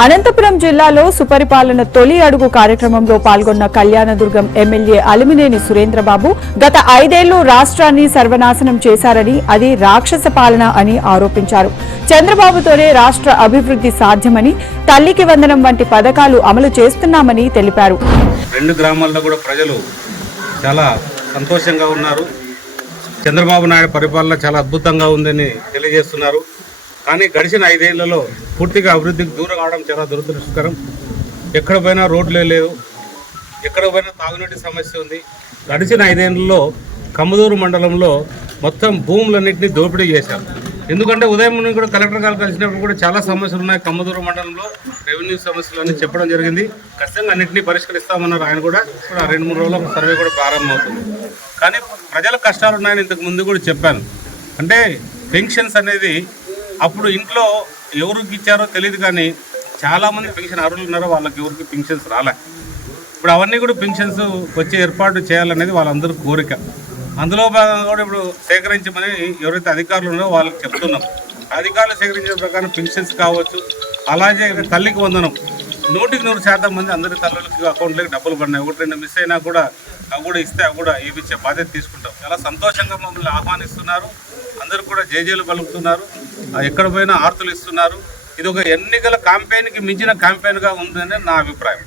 అనంతపురం జిల్లాలో సుపరిపాలన తొలి అడుగు కార్యక్రమంలో పాల్గొన్న కళ్యాణదుర్గం ఎమ్మెల్యే అలిమినేని సురేంద్రబాబు గత ఐదేళ్ళు రాష్ట్రాన్ని సర్వనాశనం చేశారని అది రాక్షస పాలన అని ఆరోపించారు. చంద్రబాబుతోనే రాష్ట్ర అభివృద్ధి సాధ్యమని తల్లికి వందనం వంటి పథకాలు అమలు చేస్తున్నామని తెలిపారు. రెండు గ్రామాల్లో కూడా ప్రజలు చాలా సంతోషంగా ఉన్నారు. చంద్రబాబు నాయుడు పరిపాలన చాలా అద్భుతంగా ఉందని తెలియజేస్తున్నారు. కానీ గడిచిన ఐదేళ్ళలో పూర్తిగా అభివృద్ధికి దూరం కావడం చాలా దురదృష్టకరం. ఎక్కడ పోయినా రోడ్లే లేవు. ఎక్కడ పోయినా తాగునీటి సమస్య ఉంది. గడిచిన ఐదేళ్ళలో కమ్మదూరు మండలంలో మొత్తం భూములన్నింటినీ దోపిడీ చేశారు. ఎందుకంటే ఉదయం నుండి కూడా కలెక్టర్ గారు కలిసినప్పుడు కూడా చాలా సమస్యలు ఉన్నాయి కమ్మదూరు మండలంలో. రెవెన్యూ సమస్యలు అని చెప్పడం జరిగింది. ఖచ్చితంగా అన్నింటినీ పరిష్కరిస్తామన్నారు ఆయన కూడా. ఇప్పుడు రెండు మూడు రోజుల సర్వే కూడా ప్రారంభమవుతుంది. కానీ ప్రజల కష్టాలు ఉన్నాయని ఇంతకు ముందు కూడా చెప్పాను. అంటే పెన్షన్స్ అనేది అప్పుడు ఇంట్లో ఎవరికి ఇచ్చారో తెలియదు కానీ చాలామంది పెన్షన్ అర్హులు ఉన్నారో వాళ్ళకి ఎవరికి పెన్షన్స్ రాలే. ఇప్పుడు అవన్నీ కూడా పెన్షన్స్ వచ్చే ఏర్పాటు చేయాలనేది వాళ్ళందరూ కోరిక. అందులో భాగంగా కూడా ఇప్పుడు సేకరించమని ఎవరైతే అధికారులు ఉన్నారో వాళ్ళకి చెప్తున్నాం. అధికారులు సేకరించిన ప్రకారం పెన్షన్స్ కావచ్చు అలాగే తల్లికి వందనం. నూటికి నూరు శాతం మంది అందరి తల్లులకి అకౌంట్లోకి డబ్బులు పడినాయి. ఒకటి రెండు మిస్ అయినా కూడా అవి కూడా ఇస్తే అవి కూడా ఇప్పించే బాధ్యత తీసుకుంటాం. చాలా సంతోషంగా మమ్మల్ని ఆహ్వానిస్తున్నారు. అందరూ కూడా జేజేలు పలుకుతున్నారు. ఎక్కడ పోయినా ఆర్తులు ఇస్తున్నారు. ఇది ఒక ఎన్నికల క్యాంపెయిన్కి మించిన క్యాంపెయిన్గా ఉందని నా అభిప్రాయం.